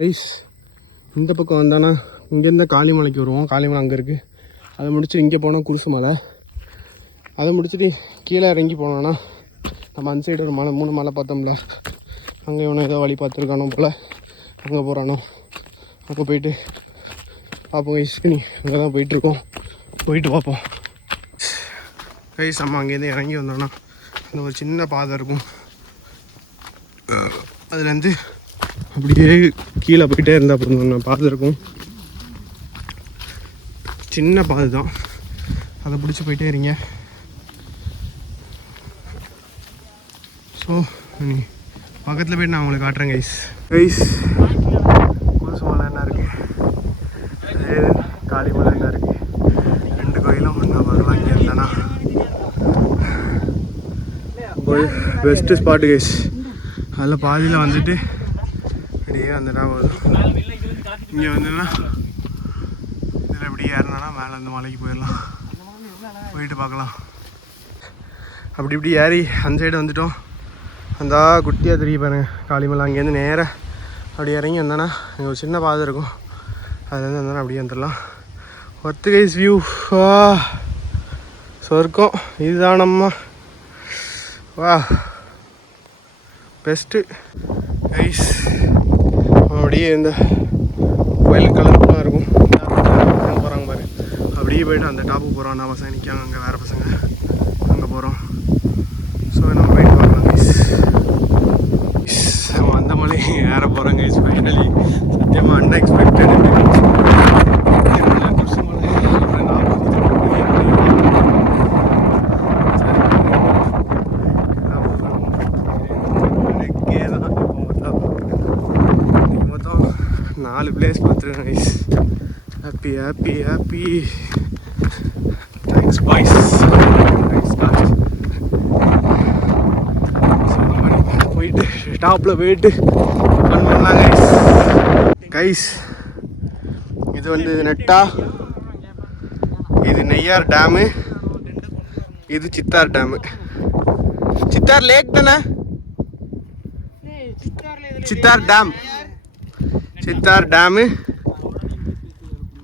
Rice இந்த பக்கம் வந்தானா இங்கேருந்து காளிமலைக்கு வருவோம். காளிமலை அங்கே இருக்குது. அதை முடிச்சு இங்கே போனால் குருசு மலை. அதை முடிச்சுட்டு கீழே இறங்கி போனோன்னா நம்ம அந்த சைடு ஒரு மலை 3 மலை பார்த்தோம்ல, அங்கே இவனை ஏதோ வழி பார்த்துருக்கானோ போல், அங்கே போகிறானோ. அங்கே போயிட்டு பார்ப்போம் கைஸ். அங்கே தான் போயிட்டுருக்கோம், போயிட்டு பார்ப்போம் கைஸ். நம்ம அங்கேருந்து இறங்கி வந்தோன்னா அந்த ஒரு சின்ன பாதை இருக்கும். அதுலேருந்து அப்படியே கீழே போயிட்டே இருந்தால் அப்புறம் பாதை இருக்கும். சின்ன பாதை தான், அதை பிடிச்சி போயிட்டே இருங்க. ஸோ பக்கத்தில் போய்ட்டு நான் உங்களுக்கு காட்டுறேன் கைஸ். குருசு மலை என்ன இருக்குது, அதே காளிமலை என்ன இருக்குது, 2 கோயிலும் ஒன்றா பார்க்கலாம். இங்கே இருந்தானா போய் பெஸ்ட்டு ஸ்பாட்டு கைஸ். அதில் பாதியில் வந்துட்டு அப்படியே வந்துட்டா போதும். இங்கே வந்துன்னா இதில் எப்படி ஏறினா மேலே அந்த மலைக்கு போயிடலாம், போயிட்டு பார்க்கலாம். அப்படி இப்படி ஏறி அந்த சைடு வந்துட்டோம். அந்த குட்டியாக தெரிய பாருங்க காளிமலை. அங்கேருந்து நேராக அப்படி இறங்கி வந்தோன்னா அங்கே ஒரு சின்ன பாதை இருக்கும், அதுலேருந்து வந்தோன்னா அப்படியே வந்துடலாம். Worth guys view. சொர்க்கம் இதுதான் நம்ம. வா பெஸ்ட்டு கைஸ். அப்படியே இந்த கோயில் கலர்லாம் இருக்கும். போகிறாங்க பாரு, அப்படியே போய்ட்டு அந்த டாப்புக்கு போகிறோம். அந்த பசங்க நிற்காங்க, அங்கே வேறு பசங்க அங்கே போகிறோம். ஸோ நம்ம போயிட்டு பார்க்கலாம் கைஸ். நம்ம அந்த மலை ஏற போகிறோம் கைஸ். ஃபைனலி சத்தியமாக அன்எக்ஸ்பெக்டட். குருசு மலை மொத்தம் 4 பிளேஸ் பார்த்துருக்கேன் guys. Happy happy happy. Thanks boys. போயிட்டு டாப்பில் போயிட்டு பண்ணலாம் கைஸ். கைஸ் இது வந்து நெட்டா, இது நெய்யார் டேமு, இது சித்தார் டேமு. சித்தார் லேக் தானே, Chittar dam. Chittar dam,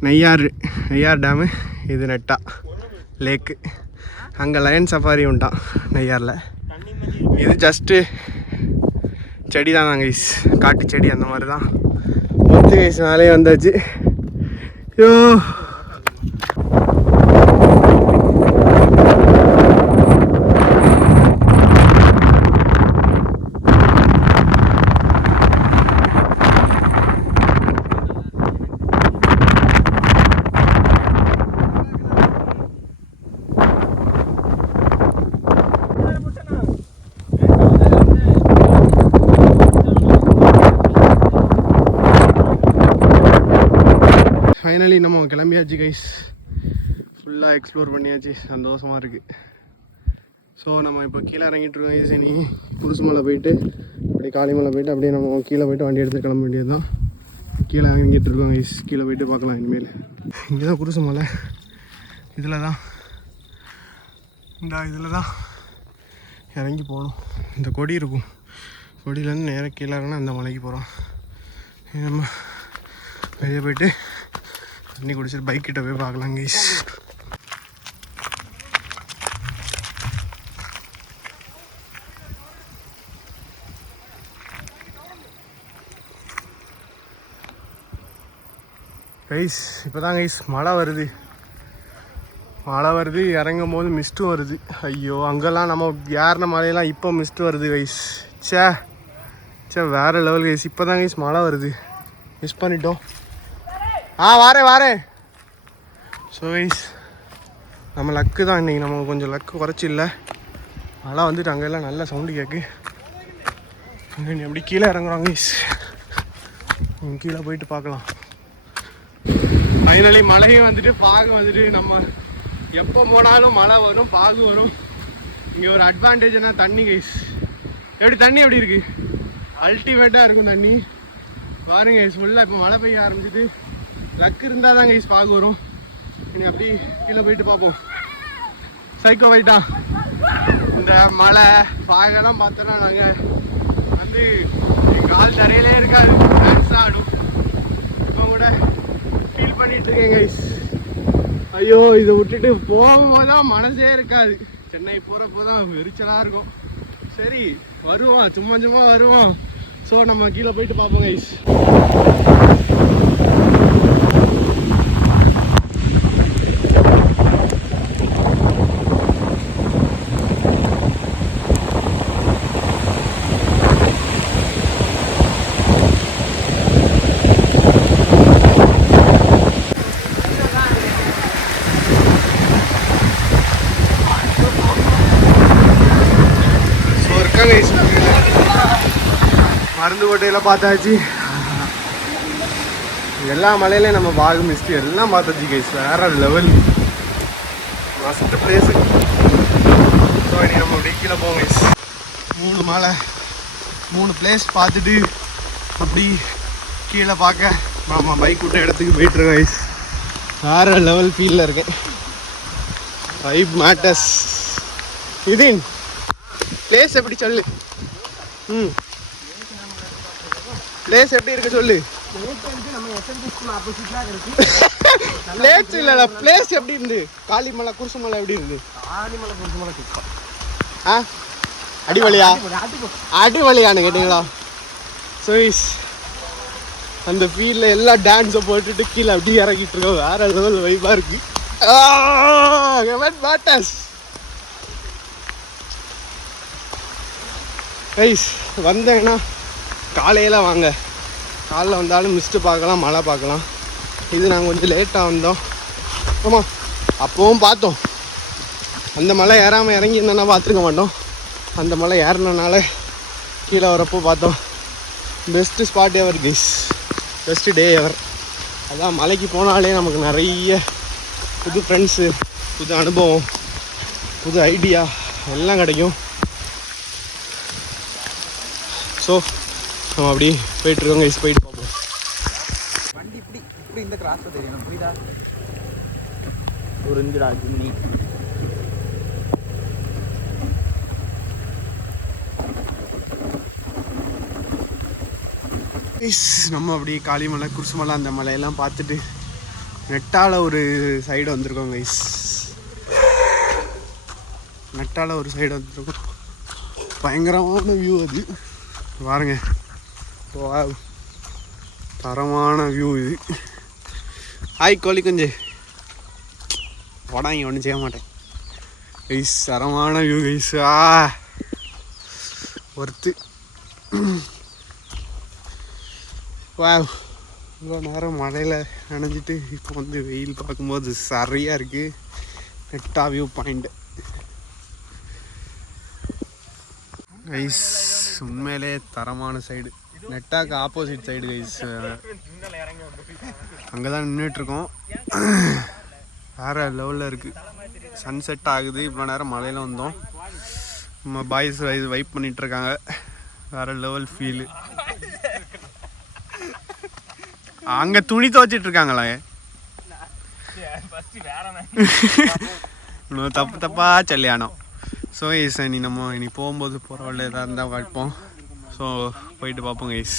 Neyyar dam, இது நெட்டா லேக்கு. அங்கே லயன் சஃபாரி உண்டான் நெய்யாரில். இது ஜஸ்ட்டு செடி தான் கைஸ், காட்டு செடி அந்த மாதிரி தான். மொத்த கைஸ் மேலே வந்தாச்சு. ஐயோ ஃபைனலி நம்ம கிளம்பியாச்சு கைஸ். ஃபுல்லாக எக்ஸ்ப்ளோர் பண்ணியாச்சு, சந்தோஷமாக இருக்குது. ஸோ நம்ம இப்போ கீழே இறங்கிட்டு இருக்கோம் கைஸ். இனி குருசு மலை போயிட்டு அப்படியே காளிமலை போயிட்டு அப்படியே நம்ம கீழே போயிட்டு வண்டி எடுத்து கிளம்ப வேண்டியது தான். கீழே இறங்கிட்டு இருக்கோம் கைஸ். கீழே போயிட்டு பார்க்கலாம் இனிமேல். இங்கே தான் குருசு மலை. இதில் தான் இறங்கி போகணும். இந்த கொடி இருக்கும், கொடியிலேருந்து நேராக கீழே இறங்கினா அந்த மலைக்கு போகிறோம். நம்ம வெளியே போயிட்டு தண்ணி குடிச்சிட்டு பைக் கிட்ட போய் பார்க்கலாம் கைஸ். கைஸ் இப்போ தான் கைஸ் மழை வருது. இறங்கும் போது மிஸ்ட்டும் வருது. ஐயோ அங்கெல்லாம் நம்ம ஏறின மலையெல்லாம் இப்போ மிஸ்ட்டு வருது கைஸ். சே வேறு லெவல் கைஸ். இப்போ தான் கைஸ் மழை வருது, மிஸ் பண்ணிட்டோம். வாரேன். ஸோ கைஸ் நம்ம லக்கு தான் இன்றைக்கி. நம்ம கொஞ்சம் லக்கு குறைச்சி இல்லை, மழை வந்துட்டு அங்கெல்லாம் நல்ல சவுண்டு கேட்கு. அங்கே எப்படி கீழே இறங்குறாங்க கைஸ். கீழே போயிட்டு பார்க்கலாம். ஃபைனலி மழையும் வந்துட்டு பாகு வந்துட்டு. நம்ம எப்போ போனாலும் மழை வரும், பாகு வரும். இங்கே ஒரு அட்வான்டேஜ்னா தண்ணி கைஸ். தண்ணி எப்படி இருக்குது, அல்டிமேட்டாக இருக்கும் தண்ணி. பாருங்க கைஸ், ஃபுல்லாக இப்போ மழை பெய்ய ஆரம்பிச்சிட்டு. லக்கு இருந்தால் தான் கைஸ் பாகு வரும். இனி அப்படி கீழே போயிட்டு பார்ப்போம். சைக்கோ போயிட்டா இந்த மலை பாகெல்லாம் பார்த்தோன்னா நாங்கள் வந்து கால் தரையிலே இருக்காது, டான்ஸ் ஆடும். இருக்கேன் கைஸ். ஐயோ இதை விட்டுட்டு போகும்போதுதான் மனசே இருக்காது. சென்னை போகிறப்போ தான் வெறிச்சலாக இருக்கும். சரி வருவோம், சும்மா சும்மா வருவோம். ஸோ நம்ம கீழே போயிட்டு பார்ப்போம் கைஸ். மருந்து கோட்டையில் பார்த்தாச்சு. எல்லா மலையிலையும் நம்ம பாகு மிஸ்ட் எல்லாம் பார்த்தாச்சு கைஸ். வேற லெவல் ஃபஸ்ட்டு பிளேஸு. ஸோ இனி நம்ம அப்படியே கீழே போவோம் கைஸ். 3 மலை 3 பிளேஸ் பார்த்துட்டு அப்படி கீழே பார்க்க நம்ம பைக் விட்ட இடத்துக்கு போயிட்டுருக்கோம் கைஸ். வேற லெவல் ஃபீலில் இருக்கேன். Vibe matters. இது பிளேஸ் எப்படி சொல்லு? பிளேஸ் எப்படி இருக்கு சொல்லு. பிளேஸ் இல்ல, பிளேஸ் எப்படி இருந்து? காளிமலை குருசுமலை எப்படி இருந்து? காளிமலை குருசுமலை அடிவழியா? அடிவழியான்னு கேட்டீங்களா? சோயிஸ் அந்த ஃபீல்ல எல்லாம் டான்ஸை போட்டுட்டு கீழே அப்படி இறங்கிட்டு இருக்கோம். வேற லெவல் வைப்பா இருக்கு. கைஸ் வந்தேன்னா காலையில் வாங்க. காலைல வந்தாலும் மிஸ்ட்டு பார்க்கலாம், மழை பார்க்கலாம். இது நாங்கள் கொஞ்சம் லேட்டாக வந்தோம். ஆமாம் அப்போவும் பார்த்தோம். அந்த மலை ஏறாமல் இறங்கி இருந்தோன்னா பார்த்துருக்க மாட்டோம். அந்த மலை ஏறினனால கீழே வரப்போ பார்த்தோம். பெஸ்ட்டு ஸ்பாட் எவர் கைஸ், பெஸ்ட்டு டே எவர். அதான் மலைக்கு போனாலே நமக்கு நிறைய புது ஃப்ரெண்ட்ஸு, புது அனுபவம், புது ஐடியா எல்லாம் கிடைக்கும். ஸோ நம்ம அப்படி போயிட்டுருக்கோங்க கைஸ். போயிட்டு பார்ப்போம். வண்டி இப்படி இப்படி இந்த கிராஸில் தெரியும் புரியுதா? ஒரு இஞ்சுடா ஜிம்னி. நம்ம அப்படி காளிமலை குருசுமலை அந்த மலையெல்லாம் பார்த்துட்டு நெட்டால ஒரு சைடு வந்திருக்கோம் கைஸ். நெட்டால ஒரு சைடு வந்திருக்கோம். பயங்கரமான வியூ அது பாருங்க. தரமான வியூ இது. ஹாய் கோழி குஞ்சு உடனே ஒன்றும் செய்ய மாட்டேன் கைஸ். தரமான வியூ கைஸ். ஒர்த்து. வா இவ்வளோ நேரம் மழையில் நனைஞ்சிட்டு இப்போ வந்து வெயில் பார்க்கும்போது சரியாக இருக்குது. Netta view point guys. உண்மையிலே தரமான சைடு. நெட்டாக்கு ஆப்போசிட் சைடு கைஸ். அங்கே தான் நின்றுட்டுருக்கோம். வேறு லெவலில் இருக்குது. சன்செட் ஆகுது. இவ்வளோ நேரம் மழையில் வந்தோம். நம்ம பாய்ஸ் வைப் பண்ணிகிட்ருக்காங்க. வேறு லெவல் ஃபீலு. அங்கே துணி துவைச்சிட்ருக்காங்களா? தப்பு தப்பாக சொல்லியானோ. ஸோ கைஸ் இனி நம்ம போகும்போது போகிற வழியில் எதாக இருந்தால் வைப்போம். ஸோ போயிட்டு பார்ப்போம் கைஸ்.